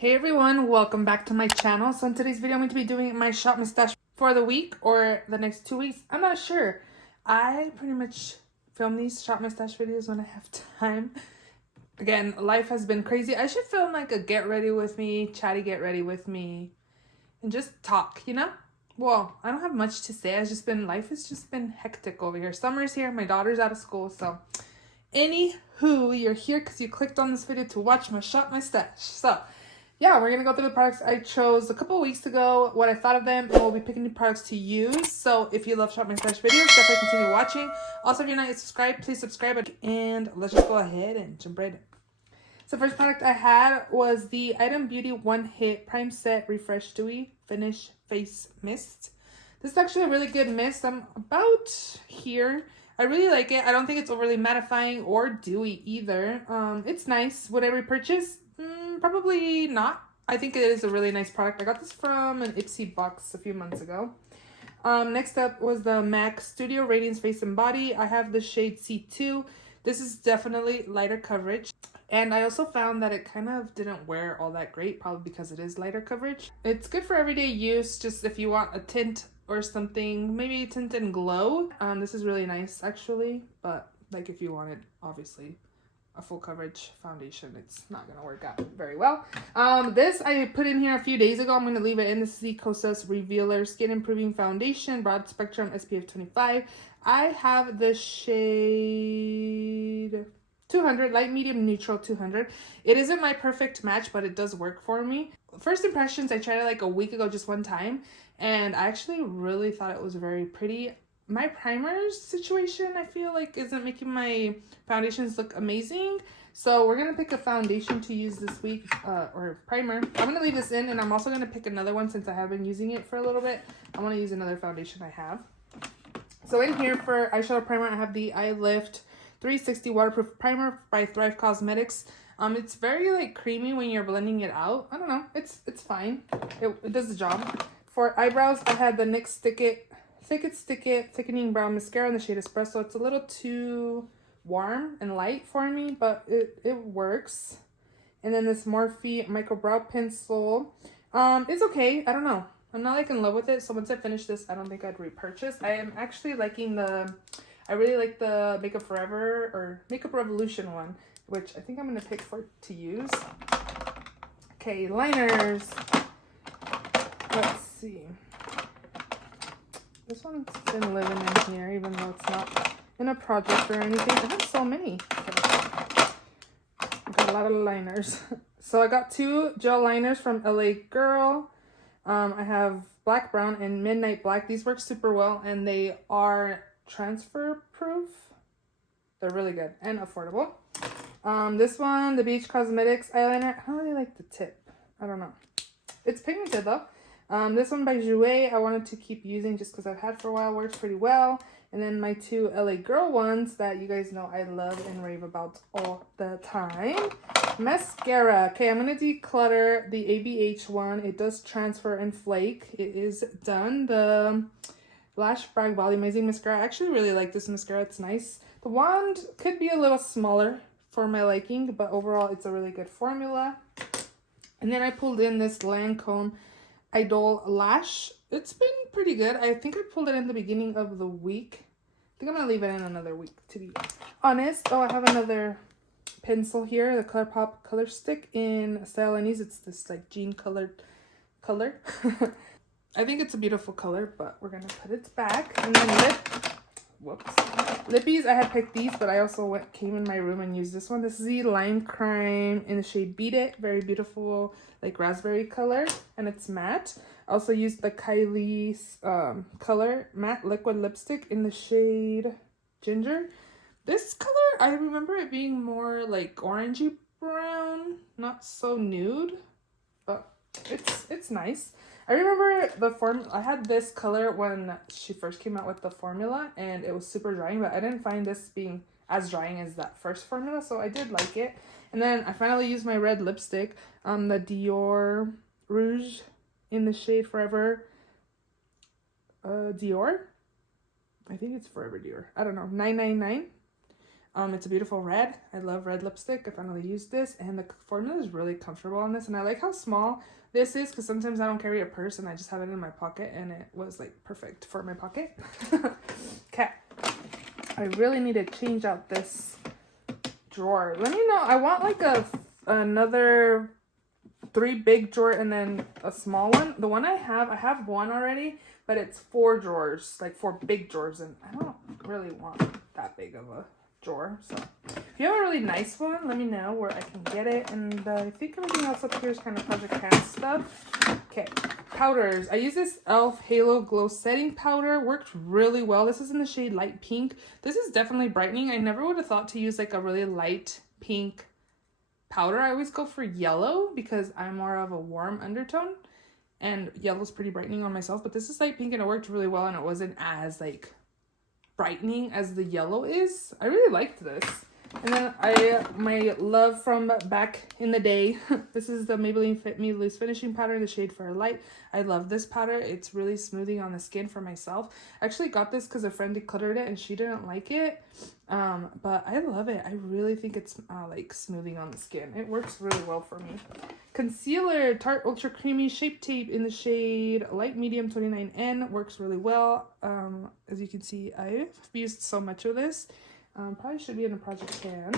Hey everyone, welcome back to my channel. So in today's video, I'm going to be doing my shop my stash for the week or the next 2 weeks. I'm not sure. I pretty much film these shop my stash videos when I have time. Again, life has been crazy. I should film like a get ready with me, chatty get ready with me, and just talk, you know? Well, I don't have much to say. Life has just been hectic over here. Summer's here, my daughter's out of school, so anywho, you're here because you clicked on this video to watch my shop my stash. So yeah, we're gonna go through the products I chose a couple of weeks ago, what I thought of them, and we'll be picking new products to use. So if you love Shop My Stash videos, definitely continue watching. Also, if you're not yet subscribed, please subscribe. And let's just go ahead and jump right in. So first product I had was the Item Beauty One Hit Prime Set Refresh Dewy Finish Face Mist. This is actually a really good mist. I'm about here. I really like it. I don't think it's overly mattifying or dewy either. It's nice. Would I repurchase? Probably not. I think it is a really nice product. I got this from an Ipsy box a few months ago. Next up was the MAC Studio Radiance Face and Body. I have the shade C2. This is definitely lighter coverage. And I also found that it kind of didn't wear all that great, probably because it is lighter coverage. It's good for everyday use, just if you want a tint or something, maybe tint and glow. This is really nice actually, but like if you wanted, obviously, a full coverage foundation, it's not gonna work out very well. This I put in here a few days ago. I'm gonna leave it in. This is the Kosas Revealer Skin Improving Foundation, Broad Spectrum SPF 25. I have the shade 200, light medium neutral 200. It isn't my perfect match, but it does work for me. First impressions, I tried it like a week ago, just one time, and I actually really thought it was very pretty. My primer situation, I feel like, isn't making my foundations look amazing. So we're going to pick a foundation to use this week, or primer. I'm going to leave this in, and I'm also going to pick another one since I have been using it for a little bit. I want to use another foundation I have. So in here for eyeshadow primer, I have the Eye Lift 360 Waterproof Primer by Thrive Cosmetics. It's very like creamy when you're blending it out. I don't know. It's fine. It does the job. For eyebrows, I had the NYX Stick It Thickening Brown Mascara in the shade Espresso. It's a little too warm and light for me, but it works. And then this Morphe Micro Brow Pencil. It's okay. I don't know. I'm not like in love with it. So once I finish this, I don't think I'd repurchase. I am actually liking I really like the Makeup Forever or Makeup Revolution one, which I think I'm going to pick to use. Okay, liners. Let's see. This one's been living in here, even though it's not in a project or anything. I have so many. Okay. I got a lot of liners. So I got 2 gel liners from LA Girl. I have Black Brown and Midnight Black. These work super well, and they are transfer proof. They're really good and affordable. This one, the BH Cosmetics eyeliner. I don't really like the tip. I don't know. It's pigmented though. This one by Jouer, I wanted to keep using just because I've had for a while. Works pretty well. And then my 2 LA Girl ones that you guys know I love and rave about all the time. Mascara. Okay, I'm going to declutter the ABH one. It does transfer and flake. It is done. The Lash Brag Volumizing Mascara. I actually really like this mascara. It's nice. The wand could be a little smaller for my liking, but overall it's a really good formula. And then I pulled in this Lancome Idol Lash. It's been pretty good. I think I pulled it in the beginning of the week. I think I'm going to leave it in another week, to be honest. Oh, I have another pencil here. The ColourPop Color Stick in Style and Ease. It's this like jean colored color. I think it's a beautiful color, but we're going to put it back. And then lippies. I had picked these, but I also came in my room and used this one. This is the Lime Crime in the shade Beat It. Very beautiful, like raspberry color, and it's matte. I also used the Kylie's color matte liquid lipstick in the shade Ginger. This color, I remember it being more like orangey brown, not so nude, but it's nice. I remember I had this color when she first came out with the formula, and it was super drying, but I didn't find this being as drying as that first formula, so I did like it. And then I finally used my red lipstick, the Dior Rouge in the shade Forever Dior. I think it's Forever Dior. I don't know. 999. It's a beautiful red. I love red lipstick. I finally used this, and the formula is really comfortable on this, and I like how small this is because sometimes I don't carry a purse and I just have it in my pocket, and it was like perfect for my pocket. Okay, I really need to change out this drawer. Let me know. I want like another 3 big drawer and then a small one. The one I have one already, but it's 4 drawers, like 4 big drawers, and I don't really want that big of a drawer. So if you have a really nice one, let me know where I can get it. And I think everything else up here is kind of Project Pan stuff. Okay, powders. I use this e.l.f. Halo Glow Setting Powder. Worked really well. This is in the shade Light Pink. This is definitely brightening. I never would have thought to use like a really light pink powder. I always go for yellow because I'm more of a warm undertone, and yellow's pretty brightening on myself, but this is light pink and it worked really well, and it wasn't as like brightening as the yellow is. I really liked this. And then my love from back in the day, this is the Maybelline Fit Me Loose Finishing Powder in the shade Fairlight. I love this powder. It's really smoothing on the skin for myself. I actually got this because a friend decluttered it and she didn't like it. But I love it. I really think it's like smoothing on the skin. It works really well for me. Concealer, Tarte Ultra Creamy Shape Tape in the shade Light Medium 29N. Works really well. As you can see, I've used so much of this. Probably should be in a Project Pan.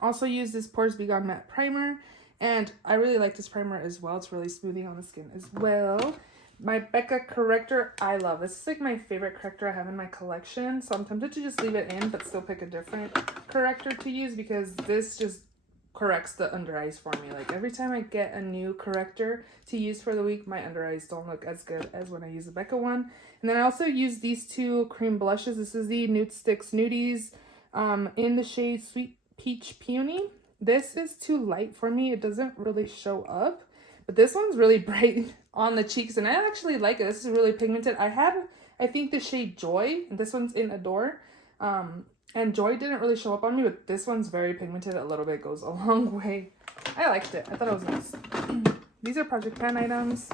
Also use this Pores Be Gone Matte Primer. And I really like this primer as well. It's really smoothing on the skin as well. My Becca corrector, I love. This is like my favorite corrector I have in my collection. So I'm tempted to just leave it in, but still pick a different corrector to use because this just corrects the under eyes for me. Like every time I get a new corrector to use for the week, my under eyes don't look as good as when I use the Becca one. And then I also use these 2 cream blushes. This is the Nude Sticks Nudies in the shade Sweet Peach Peony. This is too light for me. It doesn't really show up, but this one's really bright on the cheeks, and I actually like it. This is really pigmented. I think the shade Joy, and this one's in Adore. And Joy didn't really show up on me, but this one's very pigmented. A little bit goes a long way. I liked it. I thought it was nice. These are Project Pan items.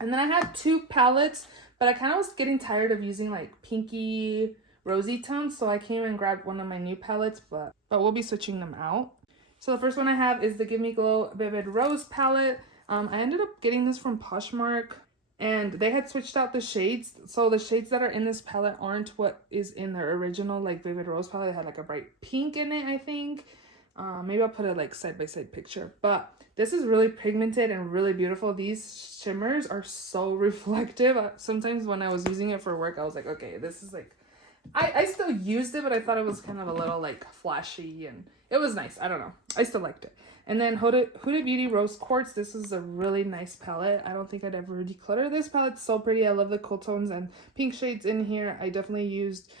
And then I had 2 palettes, but I kind of was getting tired of using like pinky rosy tones, so I came and grabbed one of my new palettes, but we'll be switching them out. So the first one I have is the Give Me Glow Vivid Rose palette. I ended up getting this from Poshmark, and they had switched out the shades. So the shades that are in this palette aren't what is in their original like Vivid Rose palette. It had like a bright pink in it, I think. Maybe I'll put a like side-by-side picture, but this is really pigmented and really beautiful. These shimmers are so reflective. Sometimes when I was using it for work, I was like, okay, this is like, I still used it, but I thought it was kind of a little like flashy, and it was nice. I don't know. I still liked it. And then Huda Beauty Rose Quartz. This is a really nice palette. I don't think I'd ever declutter this palette. It's so pretty. I love the cool tones and pink shades in here. I definitely used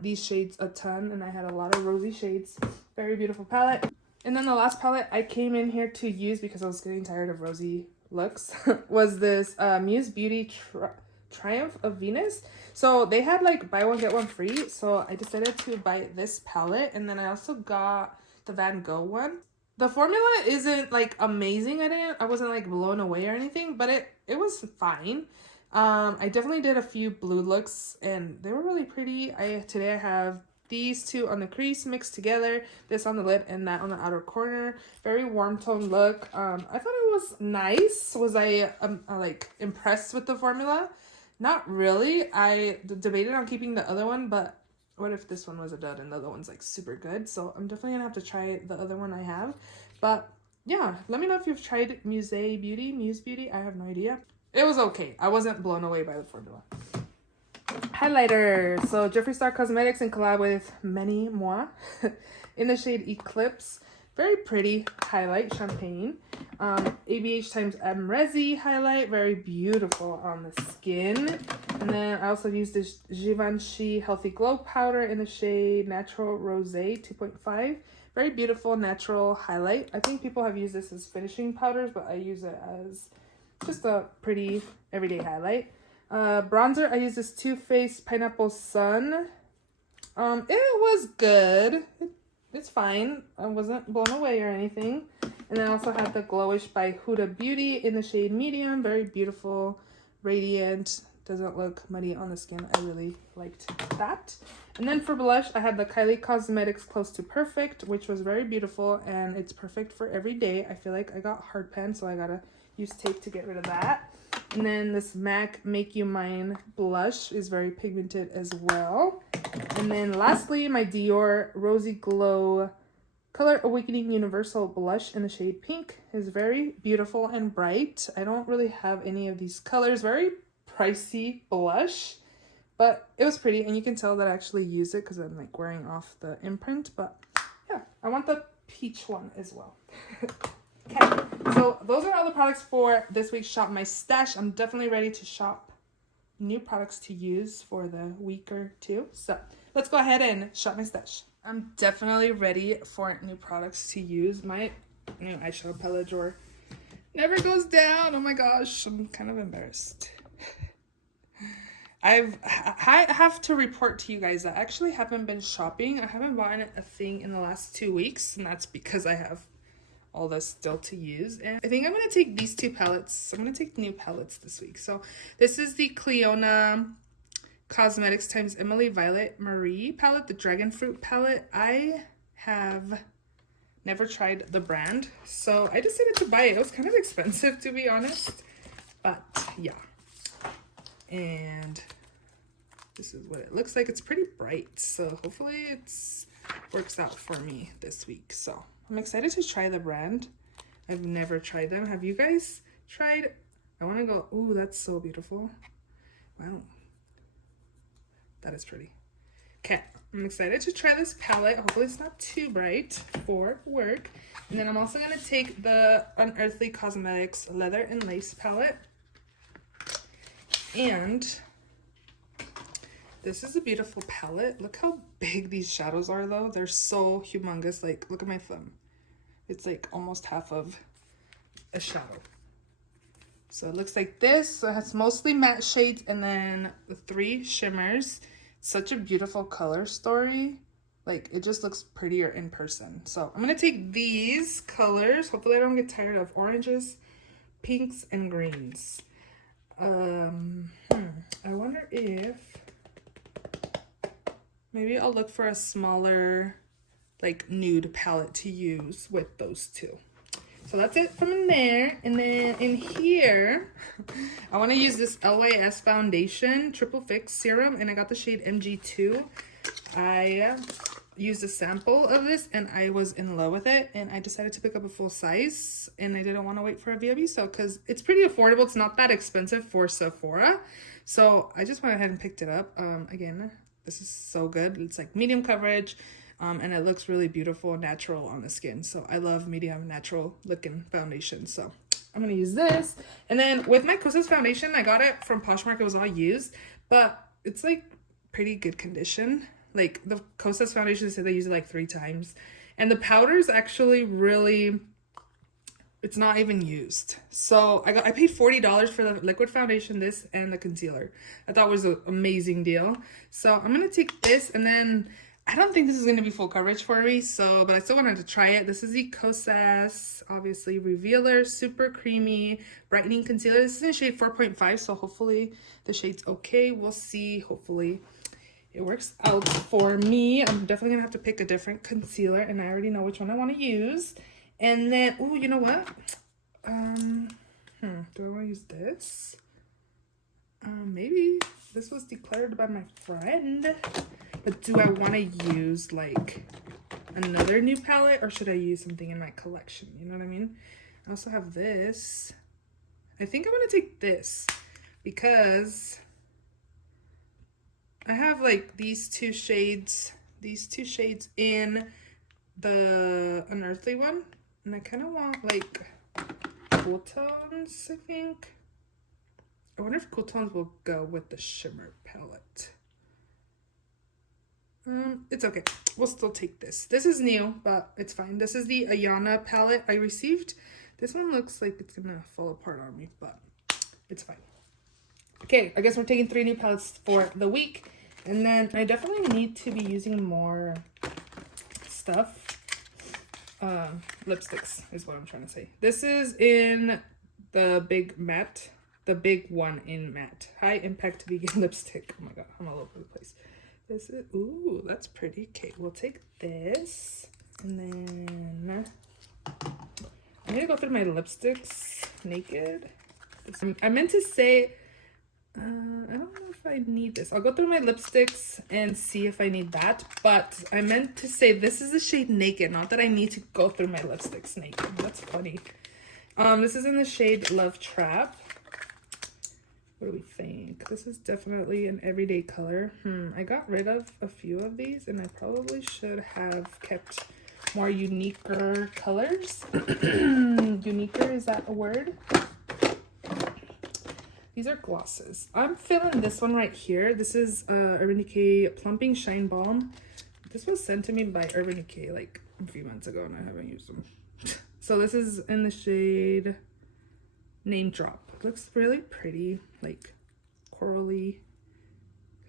these shades a ton, and I had a lot of rosy shades. Very beautiful palette. And then the last palette I came in here to use because I was getting tired of rosy looks was this Muse Beauty Triumph of Venus. So they had like buy one get one free, so I decided to buy this palette. And then I also got the Van Gogh one. The formula isn't like amazing. I wasn't like blown away or anything, but it was fine. I definitely did a few blue looks and they were really pretty. Today I have these 2 on the crease mixed together, this on the lid and that on the outer corner. Very warm tone look. I thought it was nice. Was I like impressed with the formula? Not really. I debated on keeping the other one, but what if this one was a dud and the other one's like super good? So I'm definitely gonna have to try the other one I have. But yeah, let me know if you've tried Muse Beauty. I have no idea. It was okay. I wasn't blown away by the formula. Highlighter. So Jeffree Star Cosmetics in collab with Many Moi in the shade Eclipse. Very pretty highlight, champagne. ABH times Amrezi highlight. Very beautiful on the skin. And then I also used this Givenchy Healthy Glow powder in the shade Natural Rosé 2.5. Very beautiful natural highlight. I think people have used this as finishing powders, but I use it as just a pretty everyday highlight. Bronzer, I use this Too Faced Pineapple Sun. It was good. It's fine. I wasn't blown away or anything. And then I also had the Glowish by Huda Beauty in the shade Medium. Very beautiful, radiant, doesn't look muddy on the skin. I really liked that. And then for blush, I had the Kylie Cosmetics Close to Perfect, which was very beautiful, and it's perfect for every day. I feel like I got hard pen, so I gotta use tape to get rid of that. And then this MAC Make You Mine blush is very pigmented as well. And then lastly, my Dior Rosy Glow Color Awakening Universal blush in the shade Pink is very beautiful and bright. I don't really have any of these colors. Very pricey blush, but it was pretty, and you can tell that I actually use it because I'm like wearing off the imprint. But yeah, I want the peach one as well. Okay, so those are all the products for this week's Shop My Stash. I'm definitely ready to shop new products to use for the week or two. So let's go ahead and shop my stash. I'm definitely ready for new products to use. My new eyeshadow palette drawer never goes down. Oh my gosh, I'm kind of embarrassed. I have to report to you guys that I actually haven't been shopping. I haven't bought a thing in the last 2 weeks, and that's because I have all this still to use. And I think I'm going to take these two palettes. I'm going to take new palettes this week. So this is the Cleona Cosmetics times Emily Violet Marie palette, the Dragon Fruit palette. I have never tried the brand, so I decided to buy it. It was kind of expensive, to be honest, but yeah. And this is what it looks like. It's pretty bright, so hopefully it's works out for me this week. So I'm excited to try the brand. I've never tried them. Have you guys tried? I want to go. Ooh, that's so beautiful. Wow, that is pretty. Okay, I'm excited to try this palette. Hopefully it's not too bright for work. And then I'm also going to take the Unearthly Cosmetics Leather and Lace palette. And this is a beautiful palette. Look how big these shadows are, though. They're so humongous. Like, look at my thumb. It's like almost half of a shadow. So it looks like this. So it has mostly matte shades and then the 3 shimmers. Such a beautiful color story. Like, it just looks prettier in person. So I'm going to take these colors. Hopefully I don't get tired of oranges, pinks, and greens. I wonder if maybe I'll look for a smaller, like, nude palette to use with those two. So that's it from in there. And then in here, I want to use this LYS Foundation Triple Fix Serum, and I got the shade MG2. I used a sample of this, and I was in love with it, and I decided to pick up a full size, and I didn't want to wait for a VIB sale because it's pretty affordable. It's not that expensive for Sephora, so I just went ahead and picked it up. Again, this is so good. It's like medium coverage. And it looks really beautiful and natural on the skin. So I love medium natural looking foundation. So I'm going to use this. And then with my Kosas foundation, I got it from Poshmark. It was all used, but it's like pretty good condition. Like the Kosas foundation, they said they use it like 3 times. And the powder is actually really, it's not even used. So I paid $40 for the liquid foundation, this, and the concealer. I thought it was an amazing deal. So I'm going to take this, and then I don't think this is going to be full coverage for me, but I still wanted to try it. This is the Kosas, obviously, Revealer Super Creamy Brightening Concealer. This is in shade 4.5, so hopefully the shade's okay. We'll see. Hopefully it works out for me. I'm definitely going to have to pick a different concealer, and I already know which one I want to use. And then, oh, you know what? Do I want to use this? Maybe this was declared by my friend. But do I want to use like another new palette, or should I use something in my collection? You know what I mean? I also have this. I think I'm going to take this because I have like these two shades in the Unearthly one. And I kind of want like cool tones, I think. I wonder if cool tones will go with the shimmer palette. It's okay. We'll still take this. This is new, but it's fine. This is the Ayana palette I received. This one looks like it's gonna fall apart on me, but it's fine. Okay, I guess we're taking 3 new palettes for the week. And then I definitely need to be using more stuff. Lipsticks is what I'm trying to say. This is in the big matte, the big one in matte. High Impact Vegan Lipstick. Oh my god, I'm all over the place. This is, ooh, that's pretty. Okay, we'll take this. And then I need to go through my lipsticks naked. I meant to say, I don't know if I need this. I'll go through my lipsticks and see if I need that. But I meant to say this is the shade Naked, not that I need to go through my lipsticks naked. That's funny. This is in the shade Love Trap. What do we think? This is definitely an everyday color. I got rid of a few of these and I probably should have kept more uniquer colors. Uniquer, is that a word? These are glosses. I'm feeling this one right here. This is Urban Decay Plumping Shine Balm. This was sent to me by Urban Decay like a few months ago and I haven't used them. So this is in the shade Name Drop. It looks really pretty, like corally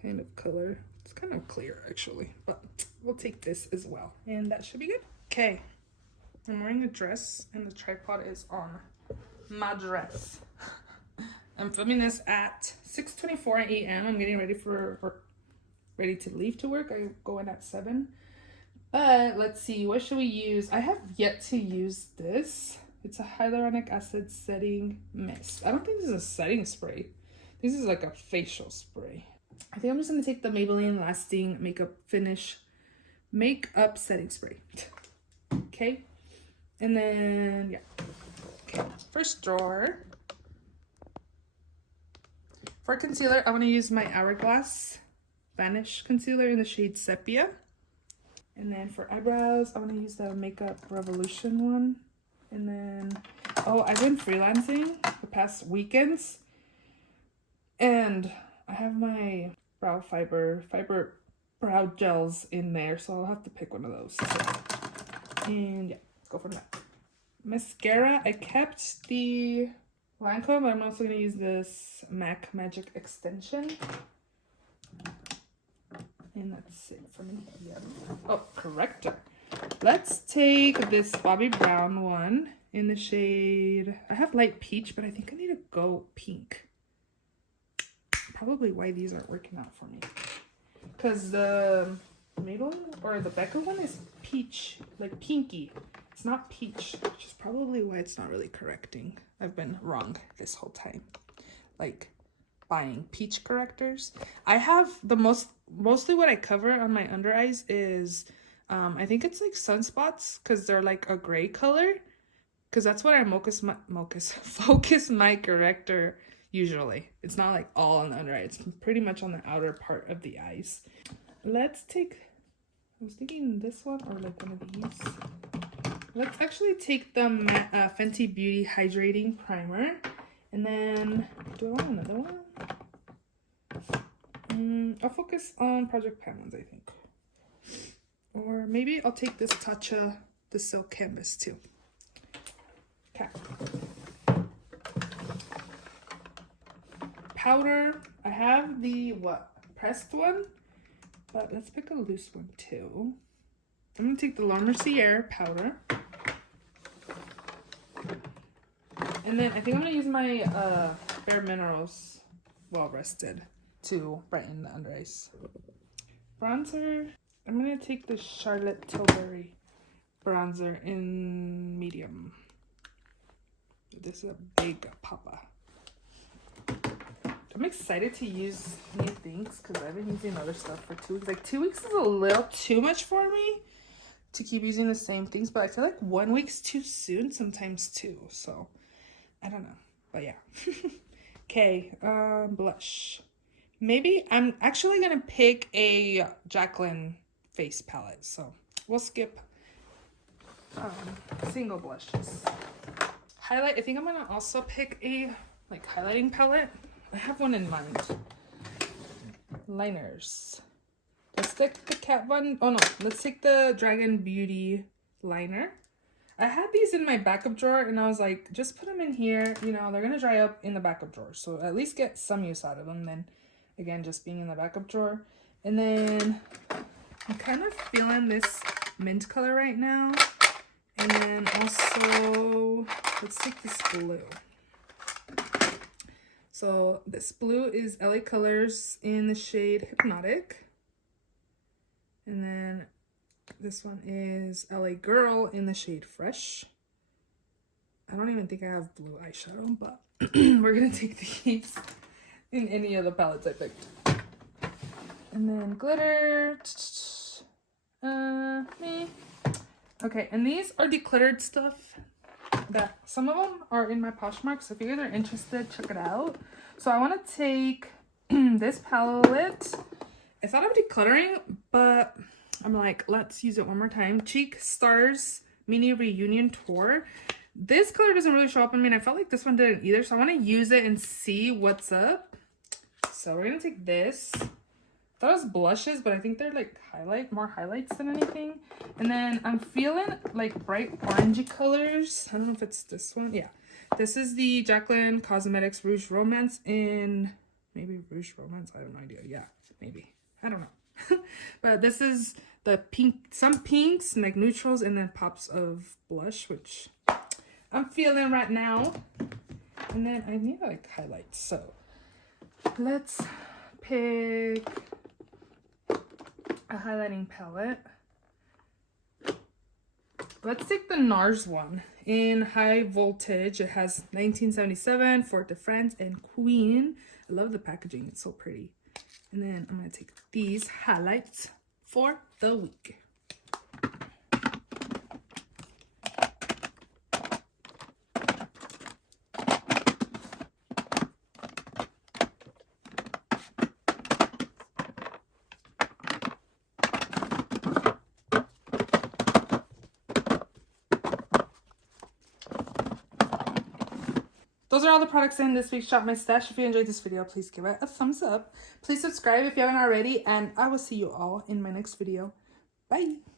kind of color. It's kind of clear actually, but we'll take this as well. And that should be good. Okay, I'm wearing a dress and the tripod is on my dress. I'm filming this at 6:24 a.m. I'm getting ready for work, ready to leave to work. I go in at 7. But let's see, what should we use? I have yet to use this. It's a hyaluronic acid setting mist. I don't think this is a setting spray. This is like a facial spray. I think I'm just gonna take the Maybelline Lasting Makeup Finish Makeup Setting Spray. Okay, and then yeah. Okay, first drawer. For concealer, I'm gonna use my Hourglass Vanish Concealer in the shade Sepia. And then for eyebrows, I'm gonna use the Makeup Revolution one. And then, oh, I've been freelancing the past weekends. And I have my fiber brow gels in there. So I'll have to pick one of those. And yeah, go from that. Mascara, I kept the Lancome, but I'm also gonna use this MAC Magic Extension. And that's it for me. Yeah. Oh, corrector. Let's take this Bobbi Brown one in the shade, I have light peach, but I think I need to go pink. Probably why these aren't working out for me. Because the Maybelline or the Becca one is peach, like pinky. It's not peach, which is probably why it's not really correcting. I've been wrong this whole time. Like buying peach correctors. I have the mostly what I cover on my under eyes is I think it's like sunspots because they're like a gray color, because that's what I focus my corrector usually. It's not like all on the under eye, it's pretty much on the outer part of the eyes. Let's take, I was thinking this one or like one of these. Let's actually take the Fenty Beauty Hydrating Primer. And then, do I want another one? I'll focus on Project Pan ones, I think. Or maybe I'll take this Tatcha, the Silk Canvas too. Okay. Powder, I have the, pressed one? But let's pick a loose one too. I'm going to take the La Mercier powder. And then I think I'm going to use my Bare Minerals Well Rested to brighten the under eyes. Bronzer, I'm going to take the Charlotte Tilbury bronzer in medium. This is a big papa. I'm excited to use new things because I've been using other stuff for 2 weeks. Like 2 weeks is a little too much for me to keep using the same things, but I feel like 1 week's too soon sometimes too. So I don't know, but yeah. Okay, blush. Maybe I'm actually gonna pick a Jaclyn face palette, so we'll skip single blushes. Highlight, I think I'm gonna also pick a like highlighting palette. I have one in mind. Liners. Let's take the Kat Von, oh no, let's take the Dragon Beauty liner. I had these in my backup drawer and I was like, just put them in here, you know, they're gonna dry up in the backup drawer, so at least get some use out of them then again, just being in the backup drawer. And then I'm kind of feeling this mint color right now. And then also, let's take this blue. So this blue is LA Colors in the shade Hypnotic. And then this one is LA Girl in the shade Fresh. I don't even think I have blue eyeshadow, but we're gonna take these in any of the palettes I picked. And then glitter. Me. Okay, and these are decluttered stuff that some of them are in my Poshmark, so if you guys are interested, check it out. So I want to take this palette. I thought of decluttering, but I'm like, let's use it one more time. Cheek Stars Mini Reunion Tour. This color doesn't really show up on me, and I felt like this one didn't either, so I want to use it and see what's up. So we're gonna take this. I thought it was blushes, but I think they're like more highlights than anything. And then I'm feeling like bright orangey colors. I don't know if it's this one. Yeah, this is the Jacqueline Cosmetics Rouge Romance in maybe Rouge Romance. I have no idea. Yeah, maybe. I don't know. But this is the pink, some pinks and like neutrals, and then pops of blush, which I'm feeling right now. And then I need like highlights. So let's pick a highlighting palette. Let's take the NARS one in High Voltage. It has 1977, Fort de France, and Queen. I love the packaging. It's so pretty. And then I'm going to take these highlights for the week. Those are all the products in this week's Shop My Stash. If you enjoyed this video, please give it a thumbs up. Please subscribe if you haven't already, and I will see you all in my next video.